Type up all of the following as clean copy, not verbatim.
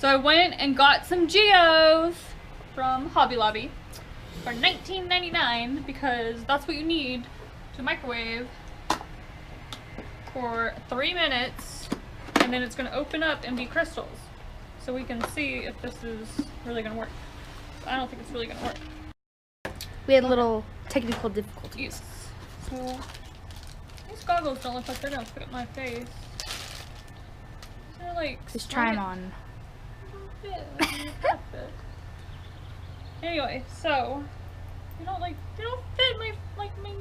So I went and got some Geodes from Hobby Lobby for $19.99 because that's what you need to microwave for 3 minutes, and then it's going to open up and be crystals. So we can see if this is really going to work. I don't think it's really going to work. We had little technical difficulties. So these goggles don't look like they're going to fit my face. They're like... Just try them on. Anyway, so they don't fit my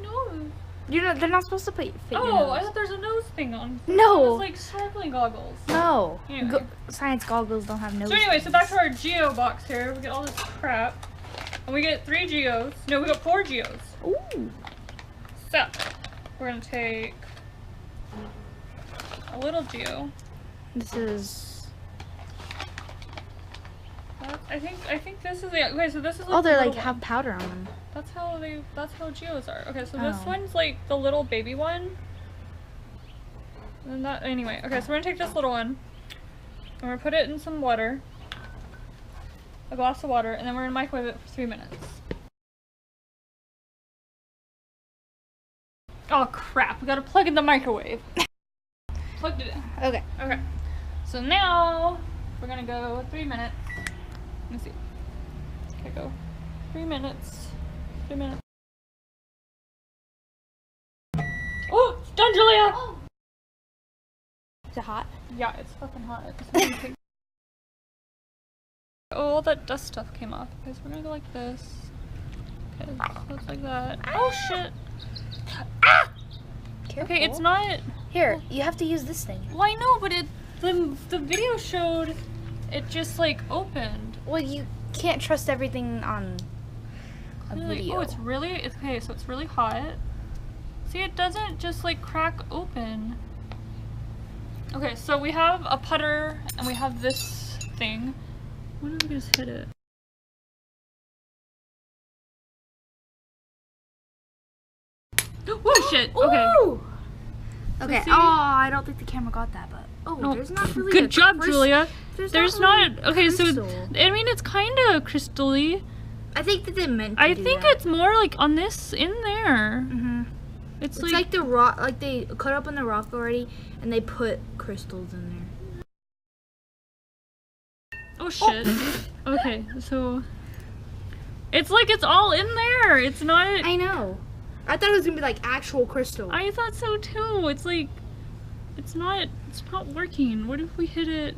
nose. They're not supposed to fit your nose. Oh, I thought there's a nose thing on. No. It's like snorkeling goggles. No. Anyway. Science goggles don't have nose. So anyway, things. so back to our Geo box here. We get all this crap. And we get 3 Geodes. No, we got 4 Geodes. Ooh. So we're gonna take a little Geo. This is. I think this is the okay. So this is. Like Oh, they're the like little have one. powder on them. That's how Geodes are. Okay, so this Oh. one's like the little baby one. And that anyway. Okay, so we're gonna take this little one. And we're gonna put it in some water. A glass of water, and then we're gonna microwave it for 3 minutes. Oh crap! We gotta plug in the microwave. Plugged it in. Okay. Okay. So now we're gonna go 3 minutes. Let me see. Okay, go. 3 minutes. 3 minutes. Oh, it's done, Julia! Is it hot? Yeah, it's fucking hot. Oh, all that dust stuff came off. Okay, so we're gonna go like this. Okay, so it's like that. Oh shit! Ah! Careful. Okay, it's not. Here, you have to use this thing. Well, I know, but the video showed it just like opened. Well, you can't trust everything on a Really? video. Oh, it's okay. So it's really hot. See, it doesn't just like crack open. Okay, so we have a putter and we have this thing. When did we just hit it? Oh shit! Okay. Ooh! Okay. see? Oh, I don't think the camera got that, but No. there's not really. Good job, Julia. There's not. really Okay, crystal. so I mean, it's kind of crystally. I think that they meant. To I do think that. it's more like on this in there. Mhm. It's It's like the rock, like they cut up on the rock already, and they put crystals in there. Oh shit. Okay, so it's like it's all in there. It's not. I know. I thought it was gonna be like actual crystal. I thought so too. It's like it's not working. What if we hit it?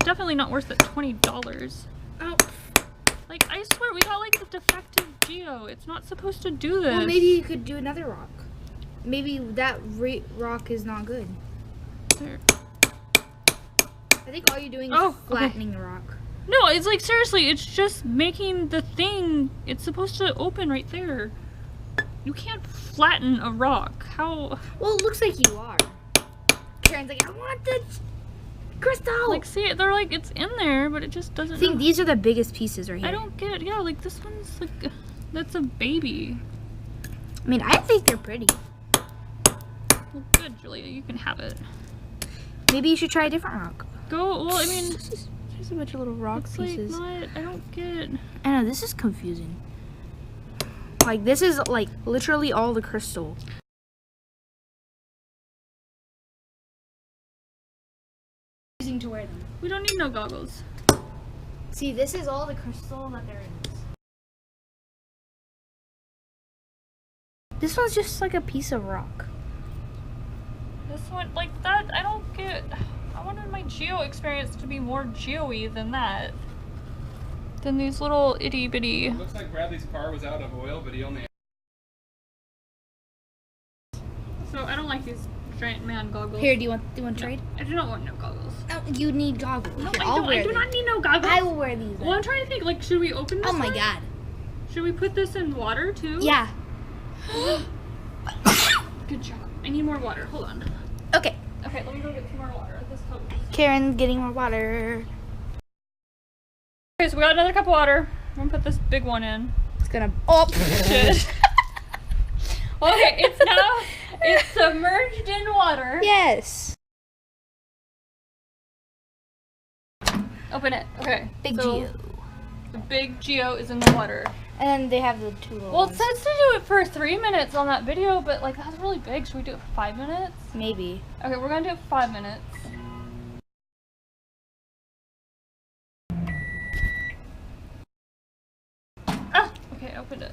Definitely not worth it. $20. Oh. Like I swear we got like the defective Geo. It's not supposed to do this. Well, maybe you could do another rock. Maybe that rock is not good. There. I think all you're doing is Oh, flattening the rock. No, it's like seriously, it's just making the thing. It's supposed to open right there. You can't flatten a rock. How? Well, it looks like you are. Karen's like, I want the crystal. Like, see, they're like it's in there, but it just doesn't. I think these are the biggest pieces right here. I don't get. Yeah, like this one's like that's a baby. I mean, I think they're pretty. Well, good, Julia. You can have it. Maybe you should try a different rock. Go. Well, I mean, There's a bunch of little rock it's pieces. like not. I don't get. I know, this is confusing. Like, this is like literally all the crystal. Using to wear them. We don't need no goggles. See, this is all the crystal that there is. This one's just like a piece of rock. This one, like that, I don't get. I wanted my Geo experience to be more Geo-y than that. Than these little itty bitty. It looks like Bradley's car was out of oil, but he only. So I don't like these giant man goggles. Here, do you want to trade? I do not want no goggles. No, you need goggles. No, Here, I I'll don't. wear I do these. not need no goggles. I will wear these. Well, I'm trying to think. Like, should we open this? Oh my one? god. Should we put this in water too? Yeah. Good job. I need more water. Hold on. Okay. Okay, let me go get some more water. This helps. Karen's getting more water. Okay, so we got another cup of water. I'm gonna put this big one in. It's gonna. Oh. Shit. Okay, it's submerged in water. Yes. Open it. Okay. Big so Geo. The big Geo is in the water. And then they have the two little Well, it ones. says to do it for 3 minutes on that video, but like that's really big. Should we do it for 5 minutes? Maybe. Okay, we're gonna do it for 5 minutes. Ah! Okay, I opened it.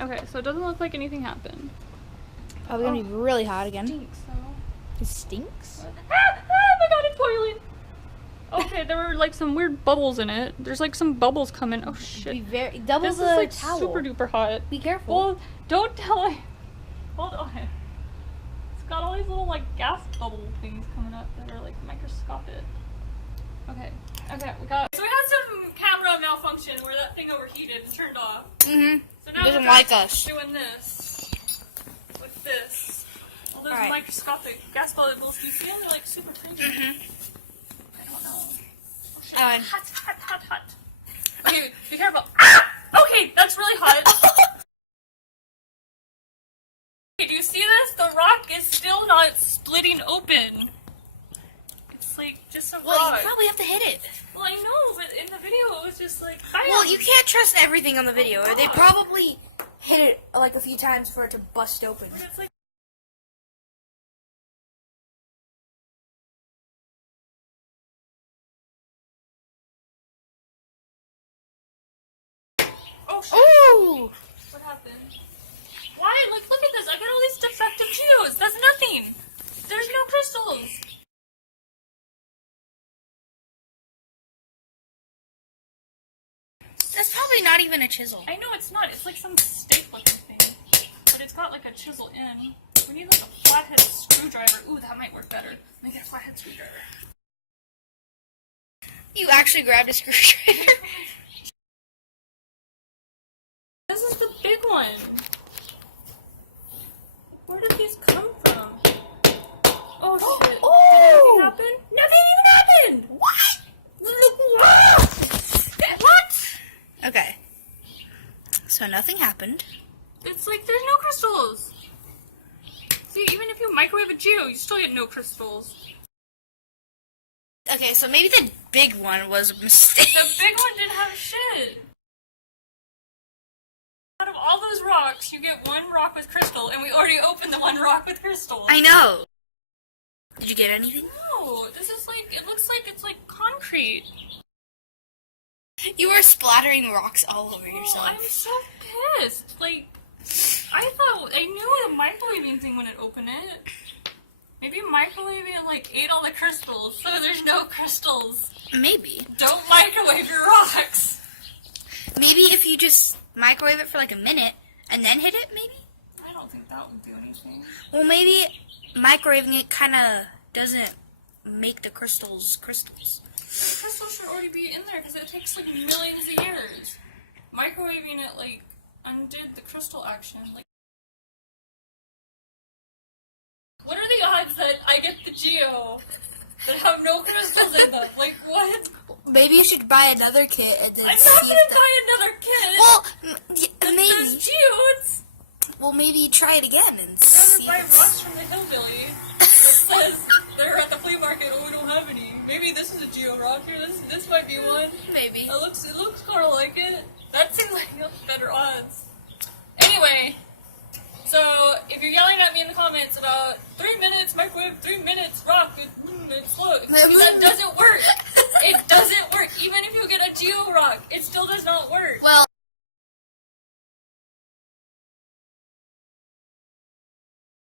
Okay, so it doesn't look like anything happened. Probably gonna be really hot again. Stinks though. It stinks? Ah, my god, it's boiling! Okay, there were like some weird bubbles in it. There's like some bubbles coming. Oh Be shit. very double This is the like towel. super duper hot. Be careful. Well, don't tell me. Hold on. It's got all these little like gas bubble things coming up that are like microscopic. Okay. Okay, we got. So we had some camera malfunction where that thing overheated and turned off. Mm-hmm. So now Doesn't we're like us. doing this with this. All those Alright. microscopic gas bubbles. You see them? They're like super tiny. Mm-hmm. I don't know. Um, Hot, hot, hot, hot. Okay, be careful. Ah! Okay, that's really hot. Okay, do you see this? The rock is still not splitting open. It's like just a well, rock. you probably have to hit it. Well, I know, but in the video it was just like, bam. Well, you can't trust everything on the video. They probably hit it like a few times for it to bust open. But it's like, oh shit. Ooh! What happened? Why? Like, look at this. I got all these defective geodes. That's nothing. There's no crystals. That's probably not even a chisel. I know it's not. It's like some steak looking thing. But it's got like a chisel in. We need like a flathead screwdriver. Ooh, that might work better. Let me get a flathead screwdriver. You actually grabbed a screwdriver? This is the big one. Where did these come from? Oh shit. Oh! Did anything happen? Nothing even happened! What? What? Okay. So nothing happened. It's like there's no crystals. See, even if you microwave a geo, you still get no crystals. Okay, so maybe the big one was a mistake. The big one didn't have shit. Out of all those rocks, you get one rock with crystal, and we already opened the one rock with crystal. I know. Did you get anything? No, this is like, it looks like it's like concrete. You were splattering rocks all over Oh, yourself. I'm so pissed. Like, I knew the microwaving thing wouldn't open it. Maybe microwaving it like ate all the crystals, so there's no crystals. Maybe. Don't microwave your rocks. Maybe if you just microwave it for like a minute and then hit it, maybe? I don't think that would do anything. Well, maybe microwaving it kind of doesn't make the crystals crystals. The crystals should already be in there because it takes like millions of years. Microwaving it like undid the crystal action. Like, what are the odds that I get the geo that have no crystals in them? Like, what? Maybe you should buy another kit and then I'm see not if gonna that- buy another kit. Well, There's maybe. geodes. Well, maybe try it again and Rather see. buy rocks from the hillbilly. It says they're at the flea market. Oh, we don't have any. Maybe this is a geo rock here. This might be one. Maybe. It looks kind of like it. That seems like better odds. Anyway, so if you're yelling at me in the comments about 3 minutes microwave, 3 minutes rock, it's slow. That doesn't work. It doesn't work. Even if you get a geo rock, it still does not work. Well.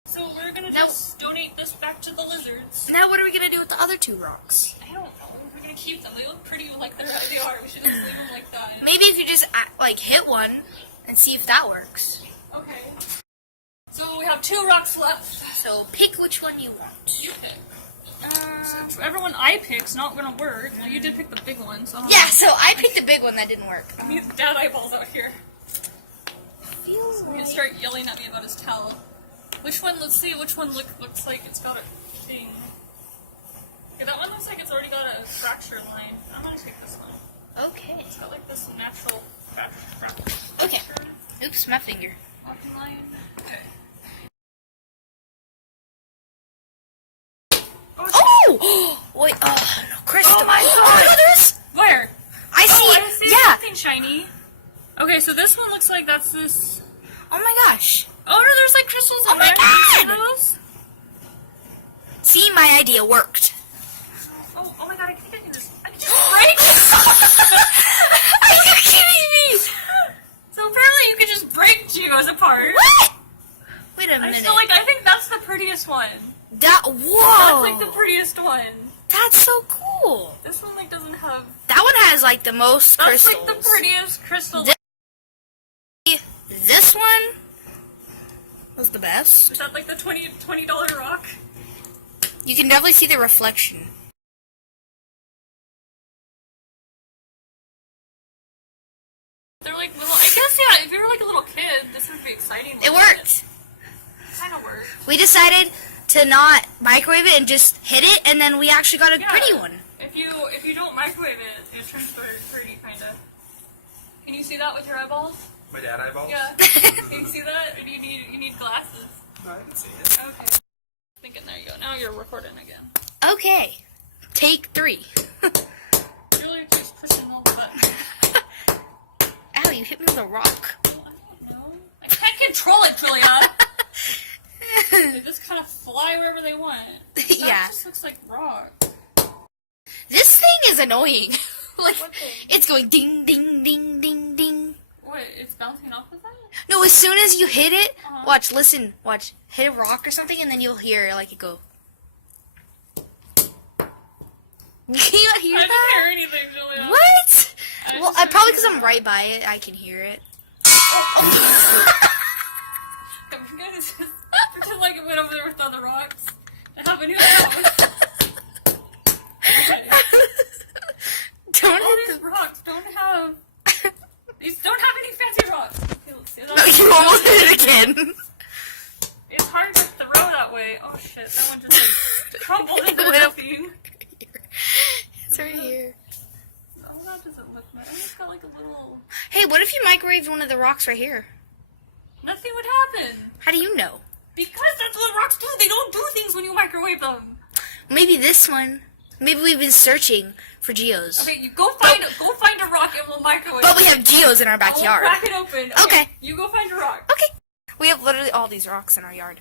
So we're gonna Now- just donate this back to the lizards. Now what are we gonna do with the other two rocks? I don't know. We're gonna keep them. They look pretty like they are. We should just leave them like that. Maybe if you just like hit one and see if that works. Okay. So we have 2 rocks left. So pick which one you want. You pick. So everyone I pick's not gonna work. Well, you did pick the big one, so. Yeah, so I picked the big one that didn't work. I need dad eyeballs out here. Feels He's gonna start yelling at me about his towel. Which one? Let's see. Which one looks like it's got a thing. Okay, that one looks like it's already got a fracture line. I'm gonna take this one. Okay. It's got like this natural fracture. Okay. Oops, my finger. Walking line. Okay. Wait, oh, no, crystal. Oh my Oh god! my god, there's... Where? I see Oh, it. I see Yeah. something shiny. Okay, so this one looks like that's this. Oh my gosh. Oh no, there's like crystals in Oh my there. god! Those? See, my idea worked. Oh my god, I think I can just break. Are you kidding me? So apparently you can just break Geodes apart. What? Wait a I minute. feel like I think that's the prettiest one. That's Whoa. like the prettiest one. That's so cool. This one like doesn't have. That one has like the most That's crystals. like the prettiest crystal. This one was the best. Is that like the $20 rock? You can definitely see the reflection. They're like little. I guess yeah. If you're like a little kid, this would be exciting. It worked. Kind of worked. We decided to not microwave it and just hit it, and then we actually got a pretty one. If you don't microwave it, it turns pretty kind of. Can you see that with your eyeballs? My dad eyeballs? Yeah. Can you see that? Or do you need glasses? No, I can see it. Okay. Thinking there you go. Now you're recording again. Okay. Take 3. Julia keeps pushing all the buttons. Ow, you hit me with a rock. I don't know. I can't control it, Julia. They just kind of fly wherever they want. That Yeah. just looks like rock. This thing is annoying. Like, What thing? it's going ding, ding, ding, ding, ding. Wait, it's bouncing off of that? No, as soon as you hit it, Uh-huh. watch, listen, watch. Hit a rock or something, and then you'll hear like it go. You can't hear I didn't that? hear anything, Julia. What? I Well, just probably heard because I'm right by it, I can hear it. I'm gonna just pretend like it went over there with other rocks. I have a new house. Don't All hit these the... rocks don't have. These don't have any fancy rocks. Okay, let's see. You almost hit it again. It's hard to throw that way. Oh shit, that one just like, crumbled into It went up. nothing. It's right here. Oh, that doesn't look nice. It's got like a little. Hey, what if you microwaved one of the rocks right here? Nothing would happen. How do you know? Because that's what rocks do. They don't do things when you microwave them. Maybe this one. Maybe we've been searching for geos. Okay, you go find a rock and we'll microwave But we it. have geos in our And we'll backyard. crack it open. Okay. You go find a rock. Okay. We have literally all these rocks in our yard.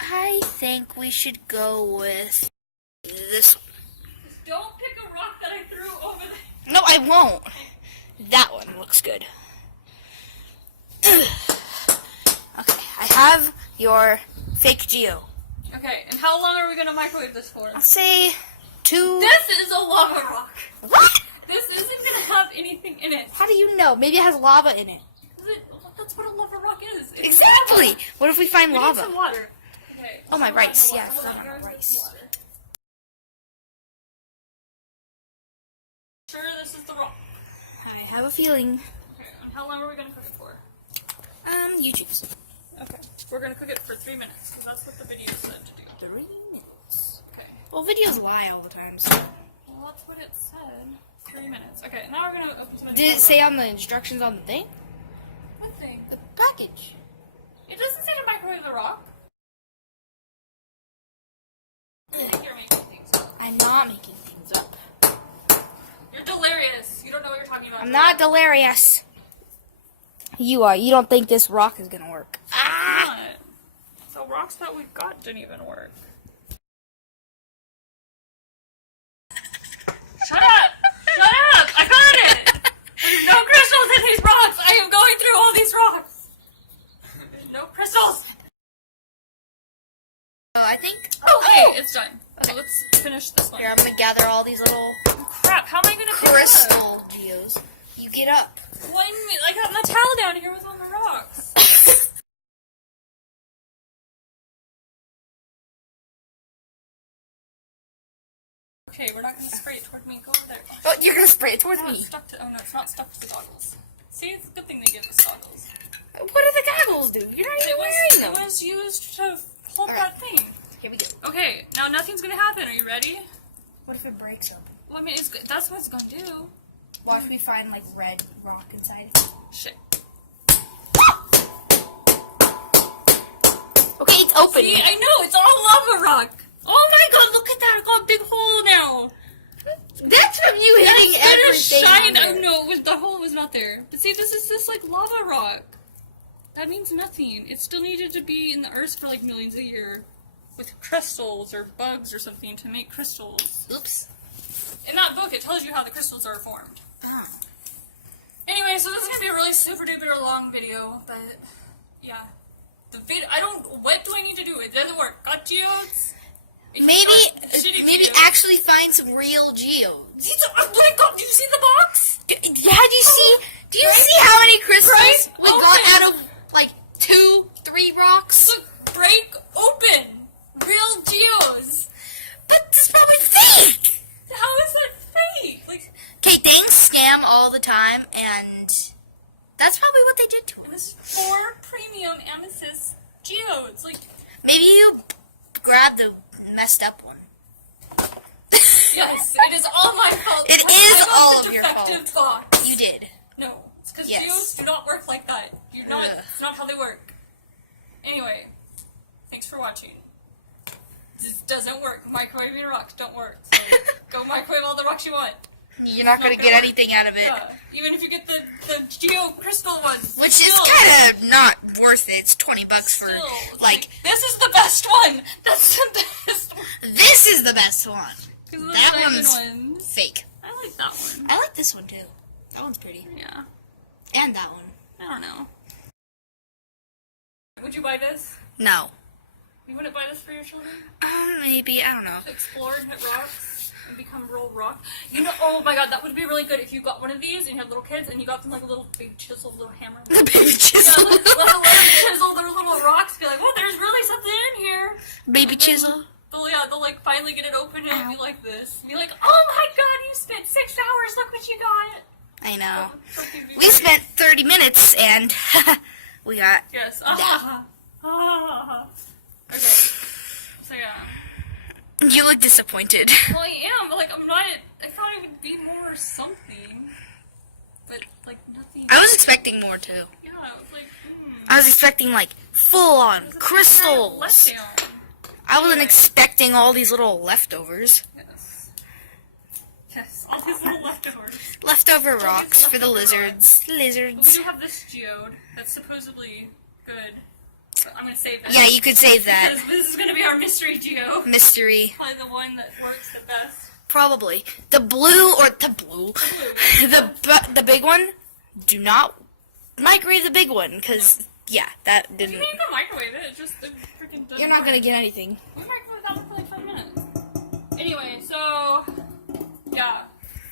I think we should go with this one. Just don't pick a rock that I threw over there. No, I won't. That one looks good. Okay, I have your fake geo. Okay, and how long are we gonna microwave this for? I'll say 2... This is a lava rock. What? This isn't gonna have anything in it. How do you know? Maybe it has lava in it. That's what a lava rock is. It's Exactly. lava. What if we find We need lava? some water. Okay. Oh, my hold on, rice. hold on, Yeah, I hold on, forgot my here's rice. some water. Sure, this is the rock. I have a feeling. Okay, and how long are we gonna cook it for? You choose. Okay, we're gonna cook it for 3 minutes, because that's what the video said to do. 3 minutes. Okay. Well, videos lie all the time, so. Well, that's what it said. 3 minutes. Okay, now we're gonna open some. Did it say on the instructions on the thing? One thing. The package. It doesn't say to microwave the rock. I think you're making things up. I'm not making things up. You're delirious. You don't know what you're talking about. I'm not delirious. You are. You don't think this rock is gonna work. Not. The rocks that we got didn't even work. Shut up! Shut up! I got it! There's no crystals in these rocks! I am going through all these rocks! There's no crystals! I think. Okay, it's done. So let's finish this one. Here, I'm gonna gather all these little Crap, how am I gonna pick it up? crystal geos. You get up. Well, I got my towel down here with on the rocks. Okay, we're not gonna spray it toward me. Go over there. Oh, you're gonna spray it towards Oh, me. it's stuck to. Oh no, it's not stuck to the goggles. See, it's a good thing they give us goggles. What do the goggles do? You're not even wearing them. It was used to hold that thing. Here we go. Okay, now nothing's gonna happen. Are you ready? What if it breaks open? Well, I mean, that's what it's gonna do. Watch me find like red rock inside. Shit. Okay, it's open. See, I know it's all lava rock. Oh my god, look you hitting everything. Shine. on Oh no, the hole was not there. But see, this is this like lava rock. That means nothing. It still needed to be in the earth for like millions of years with crystals or bugs or something to make crystals. Oops. In that book, it tells you how the crystals are formed. Oh. Anyway, so this is gonna be a really super duper long video, but yeah, what do I need to do? It doesn't work. Got geodes? Maybe actually find some real geodes. Oh my god, do you see the box? Do you see how many crystals we got out of like 2-3 rocks? Look, break open. Real geodes. But this is probably fake. How is that fake? Like, okay, things scam all the time, and that's probably what they did to it us. was 4 premium amethyst geodes. Like, maybe you grabbed the messed up one. yes, it is all my fault. It is all of your defective fault. box. You did. No, it's because Yes. geodes do not work like that. It's not how they work. Anyway, thanks for watching. This doesn't work. Microwaving rocks don't work. So go microwave all the rocks you want. You're not going to get anything out of it. Yeah. Even if you get the geo crystal ones. Which is kind of not worth it. It's $20 for, Still, like... This is the best one! That's the best one! This is the best one. That one's ones. fake. I like that one. I like this one, too. That one's pretty. Yeah. And that one. I don't know. Would you buy this? No. You wouldn't buy this for your children? Maybe. I don't know. To explore and hit rocks and become real rock. You know, oh my god, that would be really good if you got one of these and you had little kids and you got them like a little big chisel, little hammer. The baby chisel. Yeah, let them chisel their little rocks. Be like, well, there's really something in here. Baby chisel. They'll like finally get it open and it'll be like this. Be like, oh my god, you spent 6 hours. Look what you got. I know. We spent 30 minutes and we got yes. that. Okay. So yeah. You look disappointed. Well, I am, but like I'm not. I thought it would be more something, but like nothing. I was expecting more too. Yeah, I was like, I was expecting like full on It was a crystals. letdown. I wasn't expecting all these little leftovers. Yes. Yes, all these little leftovers. Leftover rocks for the lizards. But Lizards. we do have this geode that's supposedly good. So I'm gonna save it. Yeah, you could save that. Because this is gonna be our mystery geode. Mystery. Probably the one that works the best. Probably. The big one, do not microwave the big one, because, yeah, that You didn't... can even microwave it, it just it freaking doesn't You're not work. going to get anything. We microwave that one for like 5 minutes. Anyway, so, yeah,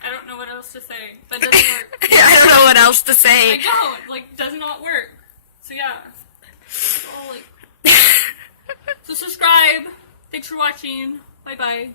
I don't know what else to say, but it doesn't work. I don't know what else to I say. don't, like, does not work. So yeah, it's all like, so subscribe, thanks for watching, bye bye.